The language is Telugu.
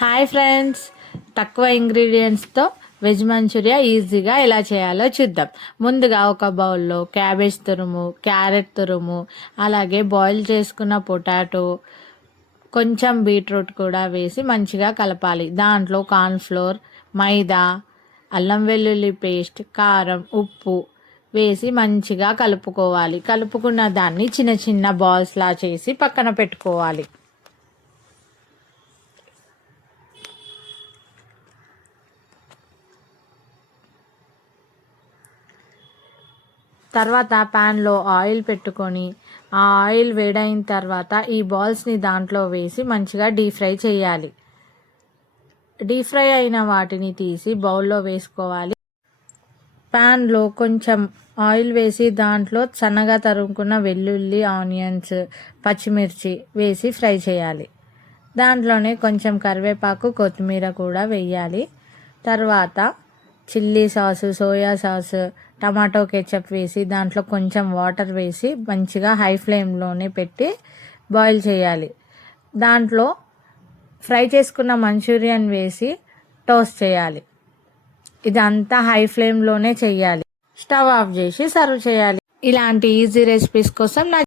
హాయ్ ఫ్రెండ్స్, తక్కువ ఇంగ్రీడియంట్స్తో వెజ్ మంచూరియా ఈజీగా ఎలా చేయాలో చూద్దాం. ముందుగా ఒక బౌల్లో క్యాబేజ్ తురుము, క్యారెట్ తురుము, అలాగే బాయిల్ చేసుకున్న పొటాటో, కొంచెం బీట్రూట్ కూడా వేసి మంచిగా కలపాలి. దాంట్లో కార్న్ఫ్లోర్, మైదా, అల్లం వెల్లుల్లి పేస్ట్, కారం, ఉప్పు వేసి మంచిగా కలుపుకోవాలి. కలుపుకున్న దాన్ని చిన్న చిన్న బాల్స్లా చేసి పక్కన పెట్టుకోవాలి. తర్వాత ప్యాన్లో ఆయిల్ పెట్టుకొని ఆ ఆయిల్ వేడైన తర్వాత ఈ బాల్స్ని దాంట్లో వేసి మంచిగా డీప్ ఫ్రై చేయాలి. డీప్ ఫ్రై అయిన వాటిని తీసి బౌల్లో వేసుకోవాలి. ప్యాన్లో కొంచెం ఆయిల్ వేసి దాంట్లో సన్నగా తరుముకున్న వెల్లుల్లి, ఆనియన్స్, పచ్చిమిర్చి వేసి ఫ్రై చేయాలి. దాంట్లోనే కొంచెం కరివేపాకు, కొత్తిమీర కూడా వేయాలి. తర్వాత chilli sauce, soya sauce, tomato ketchup వేసి దాంట్లో కొంచెం వాటర్ వేసి మంచిగా హై ఫ్లేమ్లోనే పెట్టి బాయిల్ చేయాలి. దాంట్లో ఫ్రై చేసుకున్న మంచూరియన్ వేసి టోస్ట్ చేయాలి. ఇదంతా హై ఫ్లేమ్లోనే చేయాలి. స్టవ్ ఆఫ్ చేసి సర్వ్ చేయాలి. ఇలాంటి ఈజీ రెసిపీస్ కోసం నా